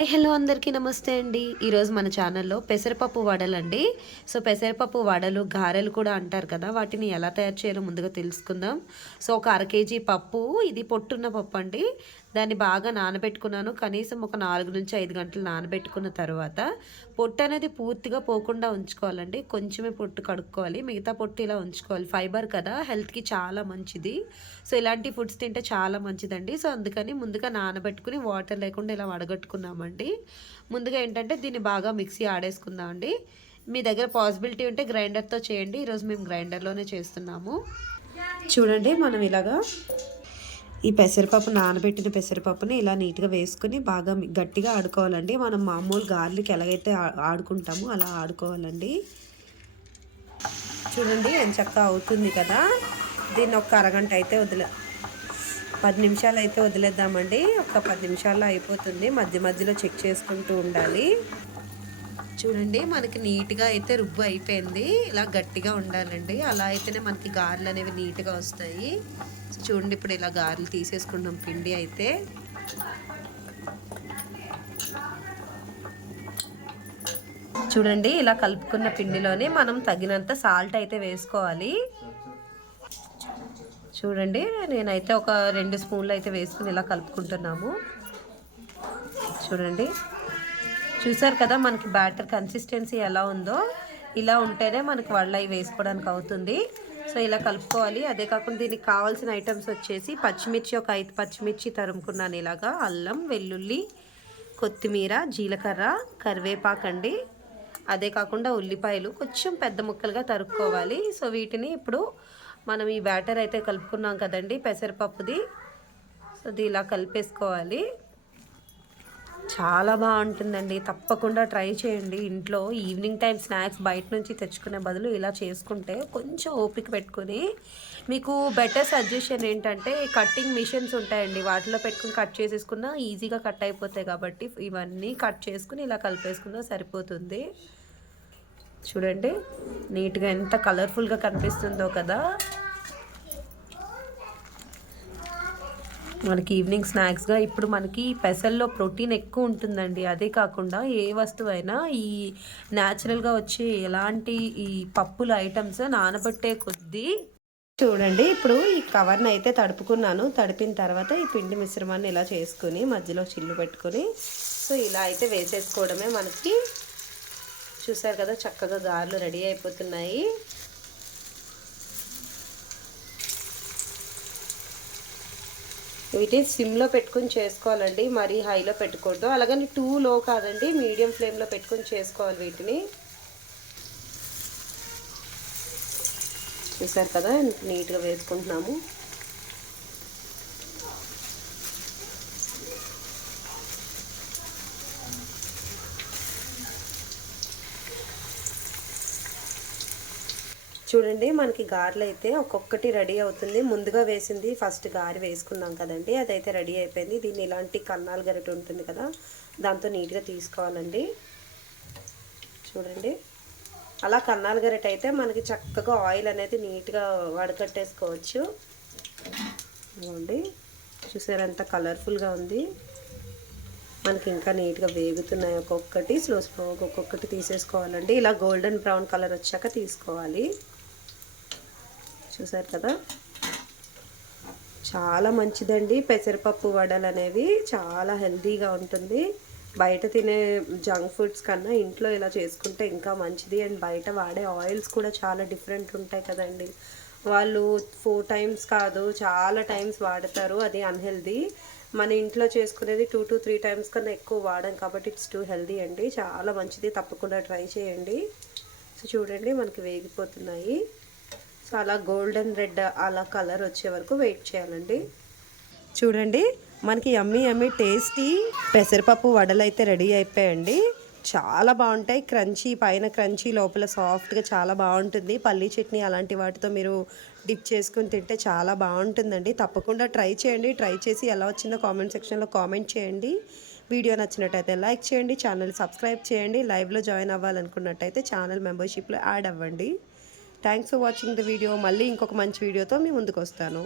Hello అందరికీ నమస్తే అండి. ఈరోజు మన ఛానల్లో పెసరపప్పు వడలండి. సో పెసరపప్పు వడలు, గారెలు కూడా అంటారు కదా! వాటిని ఎలా తయారు చేయాలో ముందుగా తెలుసుకుందాం. సో ఒక అర కేజీ పప్పు, ఇది పొట్టున్న పప్పు అండి. దాన్ని బాగా నానబెట్టుకున్నాను. కనీసం ఒక 4-5 గంటలు నానబెట్టుకున్న తర్వాత పొట్టు అనేది పూర్తిగా పోకుండా ఉంచుకోవాలండి. కొంచెమే పొట్టు కడుక్కోవాలి. మిగతా పొట్టు ఇలా ఉంచుకోవాలి. ఫైబర్ కదా, హెల్త్‌కి చాలా మంచిది. సో ఇలాంటి ఫుడ్స్ తింటే చాలా మంచిదండి. సో అందుకని ముందుగా నానబెట్టుకుని వాటర్ లేకుండా ఇలా వడగట్టుకున్నామండి. ముందుగా ఏంటంటే దీన్ని బాగా మిక్సీ ఆడేసుకుందామండి. మీ దగ్గర పాసిబిలిటీ ఉంటే గ్రైండర్‌తో చేయండి. ఈరోజు మేము గ్రైండర్‌లోనే చేస్తున్నాము. చూడండి, మనం ఇలాగా ఈ పెసరపప్పు, నానబెట్టిన పెసరపప్పుని ఇలా నీట్‌గా వేసుకొని బాగా గట్టిగా ఆడుకోవాలండి. మనం మామూలు గార్లిక్ ఎలాగైతే ఆడుకుంటామో అలా ఆడుకోవాలండి. చూడండి ఎంచక్కా అవుతుంది కదా! దీన్ని ఒక అరగంట అయితే 10 నిమిషాలు అయితే వదిలేద్దామండి. ఒక 10 నిమిషాల్లో అయిపోతుంది. మధ్య మధ్యలో చెక్ చేసుకుంటూ ఉండాలి. చూడండి, మనకి నీట్‌గా అయితే రుబ్బు అయిపోయింది. ఇలా గట్టిగా ఉండాలండి. అలా అయితేనే మనకి గారెలు అనేవి నీట్‌గా వస్తాయి. చూడండి, ఇప్పుడు ఇలా గారెలు తీసేసుకుంటాం పిండి అయితే. చూడండి, ఇలా కలుపుకున్న పిండిలోనే మనం తగినంత సాల్ట్ అయితే వేసుకోవాలి. చూడండి, నేనైతే ఒక 2 స్పూన్లు అయితే వేసుకుని ఇలా కలుపుకుంటున్నాము. చూడండి, చూసారు కదా మనకి బ్యాటర్ కన్సిస్టెన్సీ ఎలా ఉందో. ఇలా ఉంటేనే మనకి వడలవి వేసుకోవడానికి అవుతుంది. సో ఇలా కలుపుకోవాలి. అదే కాకుండా దీనికి కావాల్సిన ఐటమ్స్ వచ్చేసి పచ్చిమిర్చి, ఒక 5 పచ్చిమిర్చి తరుముకున్నాను ఇలాగా, అల్లం, వెల్లుల్లి, కొత్తిమీర, జీలకర్ర, కరివేపాకండి. అదే కాకుండా ఉల్లిపాయలు కొంచెం పెద్ద ముక్కలుగా తరుక్కోవాలి. సో వీటిని ఇప్పుడు మనం ఈ బ్యాటర్ అయితే కలుపుకున్నాం కదండి పెసరపప్పుది. సో అది ఇలా కలిపేసుకోవాలి. చాలా బాగుంటుందండి. తప్పకుండా ట్రై చేయండి ఇంట్లో. ఈవినింగ్ టైం స్నాక్స్ బయట నుంచి తెచ్చుకునే బదులు ఇలా చేసుకుంటే కొంచెం ఓపిక పెట్టుకుని, మీకు బెటర్ సజెషన్ ఏంటంటే కట్టింగ్ మిషన్స్ ఉంటాయండి, వాటిలో పెట్టుకుని కట్ చేసేసుకున్నా ఈజీగా కట్ అయిపోతాయి. కాబట్టి ఇవన్నీ కట్ చేసుకుని ఇలా కలిపేసుకున్నా సరిపోతుంది. చూడండి నీట్గా ఎంత కలర్ఫుల్గా కనిపిస్తుందో కదా. మనకి ఈవినింగ్ స్నాక్స్గా ఇప్పుడు మనకి పెసల్లో ప్రోటీన్ ఎక్కువ ఉంటుందండి. అదే కాకుండా ఏ వస్తువైనా ఈ న్యాచురల్గా వచ్చే ఎలాంటి ఈ పప్పుల ఐటమ్స్ నానబెట్టే కొద్దీ. చూడండి, ఇప్పుడు ఈ కవర్ని అయితే తడుపుకున్నాను. తడిపిన తర్వాత ఈ పిండి మిశ్రమాన్ని ఇలా చేసుకుని మధ్యలో చిల్లు పెట్టుకుని సో ఇలా అయితే వేసేసుకోవడమే. మనకి చూసారు కదా చక్కగా గారెలు రెడీ అయిపోతున్నాయి. వీటిని సిమ్లో పెట్టుకుని చేసుకోవాలండి, మరీ హైలో పెట్టుకోవద్దు. అలాగని టూ లో కాదండి, మీడియం ఫ్లేమ్లో పెట్టుకుని చేసుకోవాలి వీటిని. చూసారు కదా నీట్గా వేసుకుంటున్నాము. చూడండి, మనకి గారెలు అయితే ఒక్కొక్కటి రెడీ అవుతుంది. ముందుగా వేసింది ఫస్ట్ గారె వేసుకున్నాం కదండి, అదైతే రెడీ అయిపోయింది. దీన్ని ఇలాంటి కన్నాలు గరిటె ఉంటుంది కదా, దాంతో నీట్గా తీసుకోవాలండి. చూడండి, అలా కన్నాలు గరిటె అయితే మనకి చక్కగా ఆయిల్ అనేది నీట్గా వడకట్టేసుకోవచ్చు. చూడండి, చూసారు ఎంత కలర్ఫుల్గా ఉంది. మనకి ఇంకా నీట్గా వేగుతున్నాయి. ఒక్కొక్కటి స్లోగా ఒక్కొక్కటి తీసేసుకోవాలండి. ఇలా గోల్డెన్ బ్రౌన్ కలర్ వచ్చాక తీసుకోవాలి. చూసారు కదా, చాలా మంచిదండి పెసరపప్పు వడలు అనేవి. చాలా హెల్తీగా ఉంటుంది. బయట తినే జంక్ ఫుడ్స్ కన్నా ఇంట్లో ఇలా చేసుకుంటే ఇంకా మంచిది. అండ్ బయట వాడే ఆయిల్స్ కూడా చాలా డిఫరెంట్ ఉంటాయి కదండి. వాళ్ళు 4 టైమ్స్ కాదు చాలా టైమ్స్ వాడతారు, అది అన్హెల్దీ. మన ఇంట్లో చేసుకునేది 2 to 3 టైమ్స్ కన్నా ఎక్కువ వాడాం కాబట్టి ఇట్స్ టూ హెల్దీ అండి. చాలా మంచిది, తప్పకుండా ట్రై చేయండి. సో చూడండి, మనకి వేగిపోతున్నాయి. సో అలా గోల్డెన్ రెడ్ అలా కలర్ వచ్చే వరకు వెయిట్ చేయాలండి. చూడండి, మనకి యమ్మీ యమ్మీ టేస్టీ పెసరపప్పు వడలు అయితే రెడీ అయిపోయాయండి. చాలా బాగుంటాయి. క్రంచీ పైన క్రంచీ, లోపల సాఫ్ట్గా చాలా బాగుంటుంది. పల్లీ చట్నీ అలాంటి వాటితో మీరు డిప్ చేసుకుని తింటే చాలా బాగుంటుందండి. తప్పకుండా ట్రై చేయండి. ట్రై చేసి ఎలా వచ్చిందో కామెంట్ సెక్షన్లో కామెంట్ చేయండి. వీడియో నచ్చినట్టయితే లైక్ చేయండి, ఛానల్ సబ్స్క్రైబ్ చేయండి. లైవ్లో జాయిన్ అవ్వాలనుకున్నట్టయితే ఛానల్ మెంబర్షిప్లో యాడ్ అవ్వండి. Thanks for watching the video. మళ్ళీ ఇంకొక మంచి వీడియోతో మీ ముందుకు వస్తాను.